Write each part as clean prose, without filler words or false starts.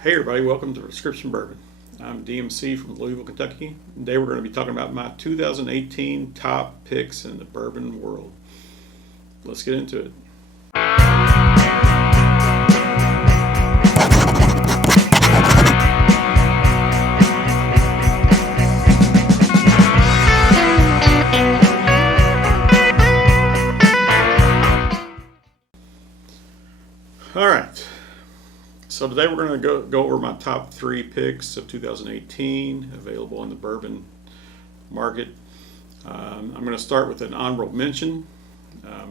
Hey everybody, welcome to Prescription Bourbon. I'm DMC from Louisville, Kentucky. Today we're going to be talking about my 2018 top picks in the bourbon world. Let's get into it. All right. So today we're going to go over my top three picks of 2018 available in the bourbon market. I'm going to start with an honorable mention.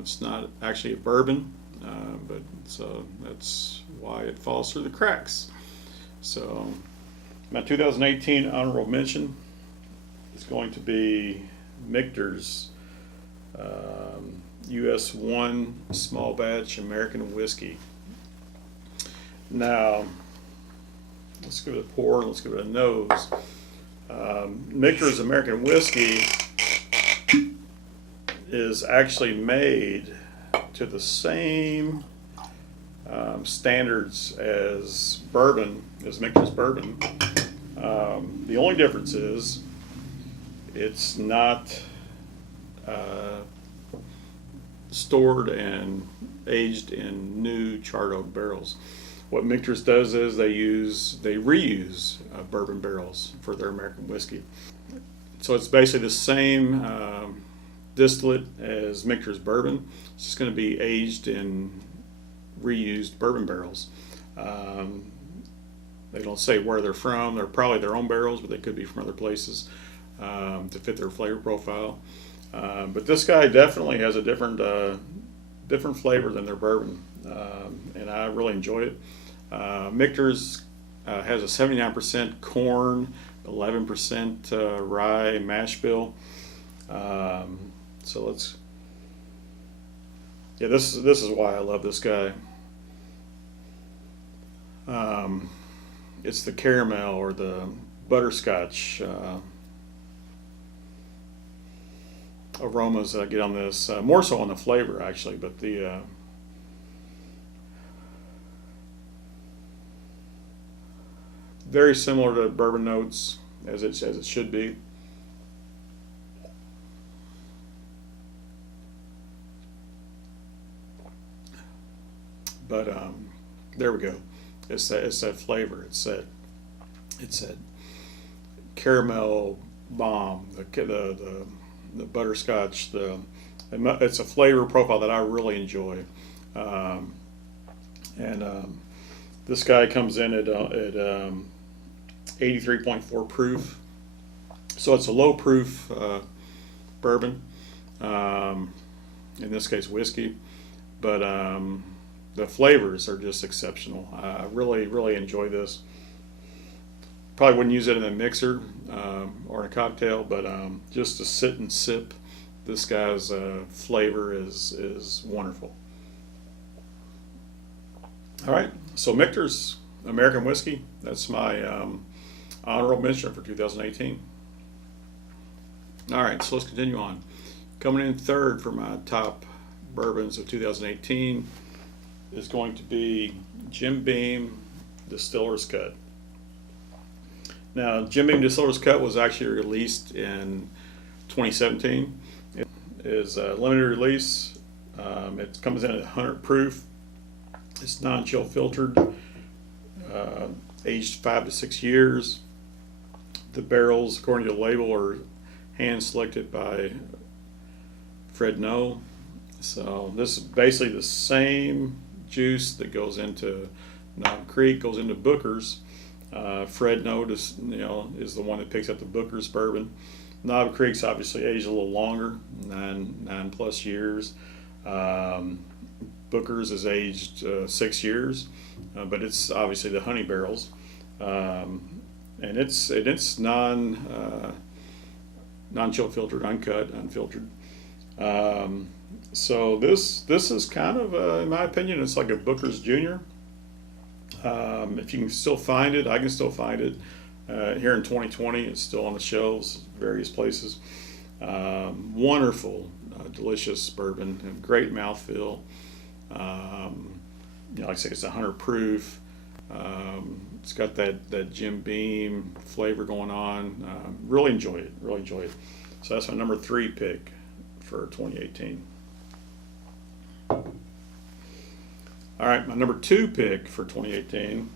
It's not actually a bourbon, but so that's why it falls through the cracks. So my 2018 honorable mention is going to be Michter's US 1 small batch American whiskey. Now, let's give it a pour, let's give it a nose. Michter's American whiskey is actually made to the same standards as bourbon, as Michter's bourbon. The only difference is it's not stored and aged in new charred oak barrels. What Michter's does is they reuse bourbon barrels for their American whiskey. So it's basically the same distillate as Michter's bourbon. It's just going to be aged in reused bourbon barrels. They don't say where they're from. They're probably their own barrels, but they could be from other places to fit their flavor profile. But this guy definitely has a different flavor than their bourbon, and I really enjoy it. Michter's has a 79% corn, 11% rye mash bill. So this is why I love this guy. It's the caramel or the butterscotch aromas that I get on this, more so on the flavor actually, but the very similar to bourbon notes as it should be. But there we go. It's that flavor. It's that caramel bomb. The butterscotch. It's a flavor profile that I really enjoy. This guy comes in at 83.4 proof, so it's a low proof bourbon. In this case, whiskey, but the flavors are just exceptional. I really enjoy this. Probably wouldn't use it in a mixer or in a cocktail, but just to sit and sip, this guy's flavor is wonderful. All right, so Michter's American whiskey, that's my honorable mention for 2018. All right, so let's continue on. Coming in third for my top bourbons of 2018 is going to be Jim Beam Distiller's Cut. Now, Jim Beam Distiller's Cut was actually released in 2017. It is a limited release. It comes in at 100 proof. It's non-chill filtered, aged 5 to 6 years. The barrels, according to the label, are hand selected by Fred Noe. So this is basically the same juice that goes into Knob Creek, goes into Booker's. Fred Noe is the one that picks up the Booker's bourbon. Knob Creek's obviously aged a little longer, 9 plus years. Booker's is aged 6 years, but it's obviously the honey barrels, and it's non-chill filtered, uncut, unfiltered. So this is kind of, in my opinion, it's like a Booker's Junior. If you can still find it, I can still find it. Here in 2020, it's still on the shelves, various places. Wonderful, delicious bourbon, great mouthfeel. Like I say, it's 100 proof. It's got that Jim Beam flavor going on. Really enjoy it. Really enjoy it. So that's my number 3 pick for 2018. All right, my number 2 pick for 2018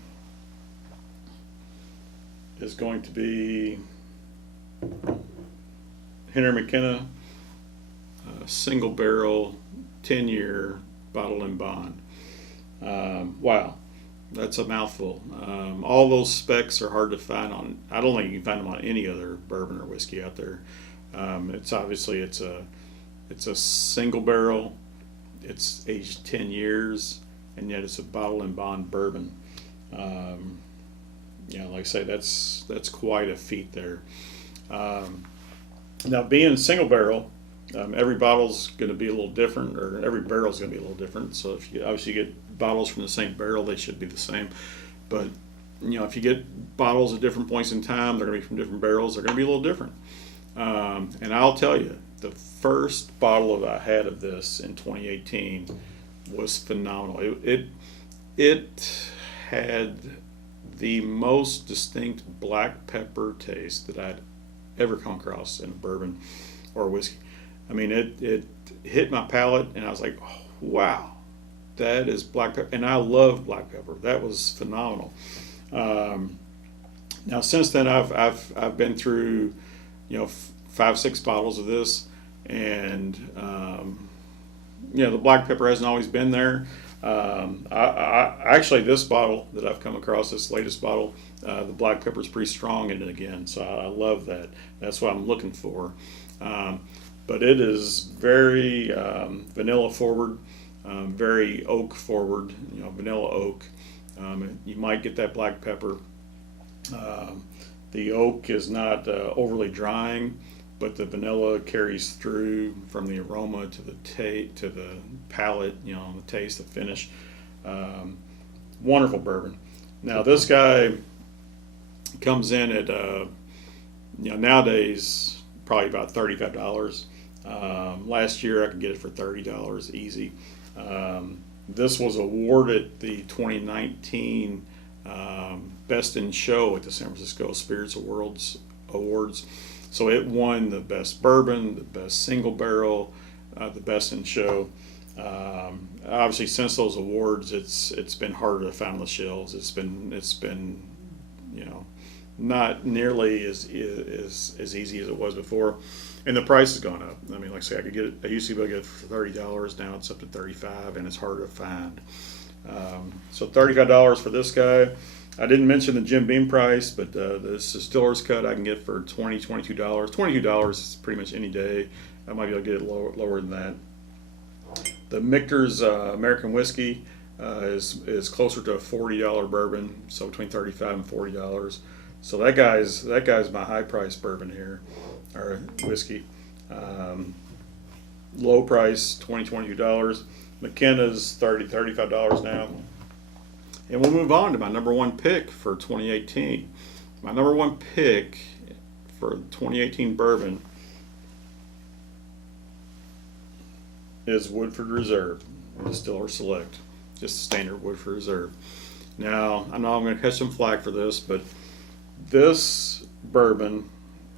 is going to be Henry McKenna single barrel 10-year bottle and bond. Wow, that's a mouthful. All those specs are hard to find on. I don't think you can find them on any other bourbon or whiskey out there. It's obviously it's a single barrel. It's aged 10 years, and yet it's a bottle and bond bourbon. Like I say, that's quite a feat there. Now, being single barrel, every bottle's going to be a little different, or every barrel's going to be a little different. So if you obviously get bottles from the same barrel, they should be the same. But if you get bottles at different points in time, they're going to be from different barrels. They're going to be a little different. And I'll tell you, the first bottle that I had of this in 2018 was phenomenal. It had the most distinct black pepper taste that I'd ever come across in a bourbon or whiskey. I mean, it hit my palate, and I was like, oh, wow, that is black pepper. And I love black pepper. That was phenomenal. Now, since then, I've been through, 5-6 bottles of this, and the black pepper hasn't always been there. Actually, this bottle that I've come across, this latest bottle, the black pepper is pretty strong in it again. So I love that. That's what I'm looking for. But it is very vanilla forward, very oak forward. Vanilla oak. You might get that black pepper. The oak is not overly drying, but the vanilla carries through from the aroma to the palate, the taste, the finish. Wonderful bourbon. Now this guy comes in at nowadays probably about $35. Last year I could get it for $30 easy. This was awarded the 2019 Best in Show at the San Francisco Spirits Awards. So it won the best bourbon, the best single barrel, the best in show. Obviously, since those awards, it's been harder to find on the shelves. It's been not nearly as easy as it was before, and the price has gone up. I mean, like I say, I used to be able to get it for $30. Now it's up to $35, and it's harder to find. So $35 for this guy. I didn't mention the Jim Beam price, but the Distiller's Cut I can get for $22. $22 is pretty much any day. I might be able to get it lower than that. The Michter's American Whiskey is closer to a $40 bourbon, so between $35 and $40. So that guy's my high price bourbon here, or whiskey. Low price $22. McKenna's $35 now. And we'll move on to my number 1 pick for 2018. My number 1 pick for 2018 bourbon is Woodford Reserve, Distiller Select, just standard Woodford Reserve. Now, I know I'm going to catch some flack for this, but this bourbon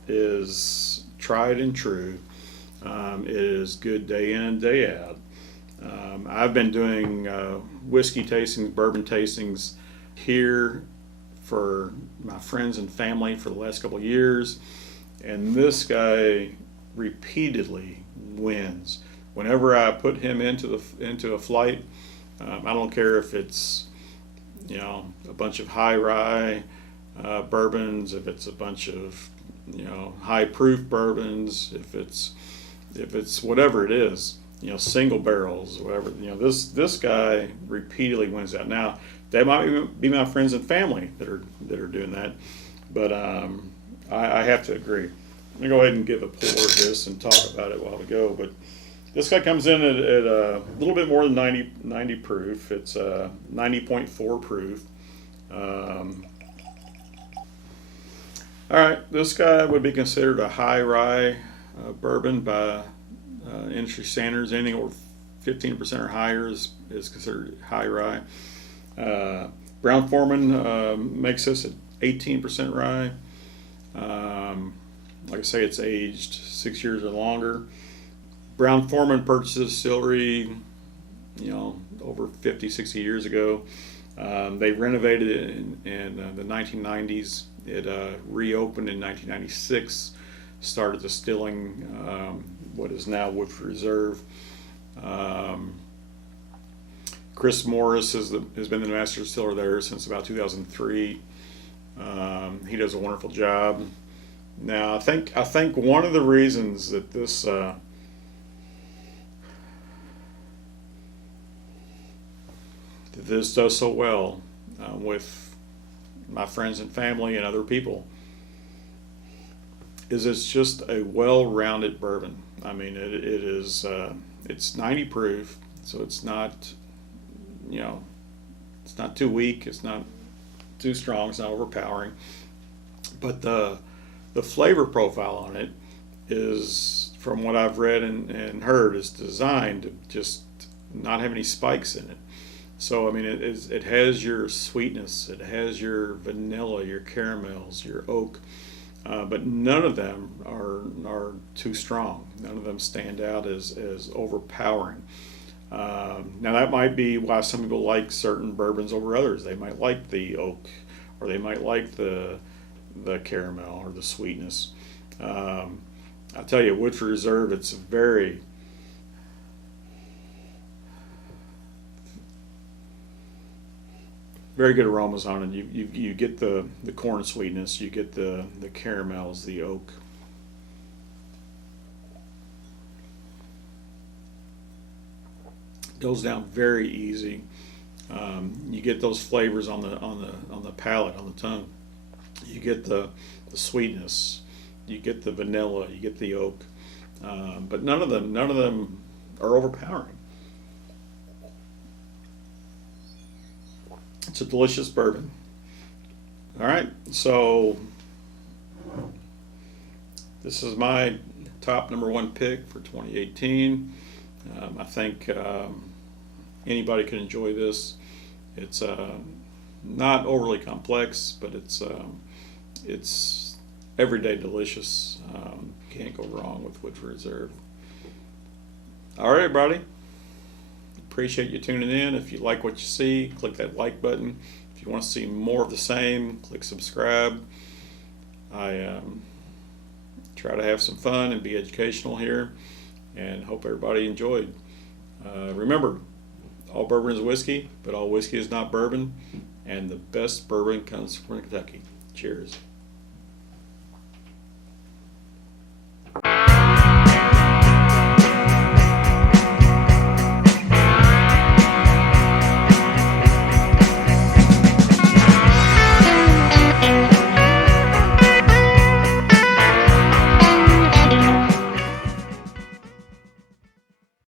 is tried and true. It is good day in and day out. I've been doing whiskey tastings, bourbon tastings here for my friends and family for the last couple of years, and this guy repeatedly wins. Whenever I put him into a flight, I don't care if it's a bunch of high rye bourbons, if it's a bunch of high proof bourbons, if it's whatever it is. Single barrels, whatever. This guy repeatedly wins out. Now, they might be my friends and family that are doing that, but I have to agree. I'm gonna go ahead and give a pour of this and talk about it while we go. But this guy comes in at a little bit more than 90 proof. It's 90.4 proof. All right, this guy would be considered a high rye bourbon by industry standards. Anything over 15% or higher is considered high rye. Brown-Forman makes this at 18% rye. Like I say, it's aged 6 years or longer. Brown-Forman purchased this distillery, over 50, 60 years ago. They renovated it in the 1990s. It reopened in 1996, started distilling what is now Woodford Reserve. Chris Morris has been the master distiller there since about 2003. He does a wonderful job. Now, I think one of the reasons that this does so well with my friends and family and other people is it's just a well-rounded bourbon. I mean, it is it's 90 proof, so it's not it's not too weak, it's not too strong, it's not overpowering, but the flavor profile on it is, from what I've read and heard, is designed to just not have any spikes in it. So I mean, it has your sweetness, it has your vanilla, your caramels, your oak, but none of them are too strong. None of them stand out as overpowering. Now that might be why some people like certain bourbons over others. They might like the oak, or they might like the caramel or the sweetness. I tell you, Woodford Reserve, it's very good aromas on it. You get the corn sweetness, you get the caramels, the oak. Goes down very easy. You get those flavors on the palate, on the tongue. You get the sweetness, you get the vanilla, you get the oak, but none of them are overpowering. It's a delicious bourbon. All right, so this is my top #1 pick for 2018. I think anybody can enjoy this. It's not overly complex, but it's everyday delicious. Can't go wrong with Woodford Reserve. All right, everybody. Appreciate you tuning in. If you like what you see, click that like button. If you want to see more of the same, click subscribe. I try to have some fun and be educational here, and hope everybody enjoyed. Remember, all bourbon is whiskey, but all whiskey is not bourbon, and the best bourbon comes from Kentucky. Cheers.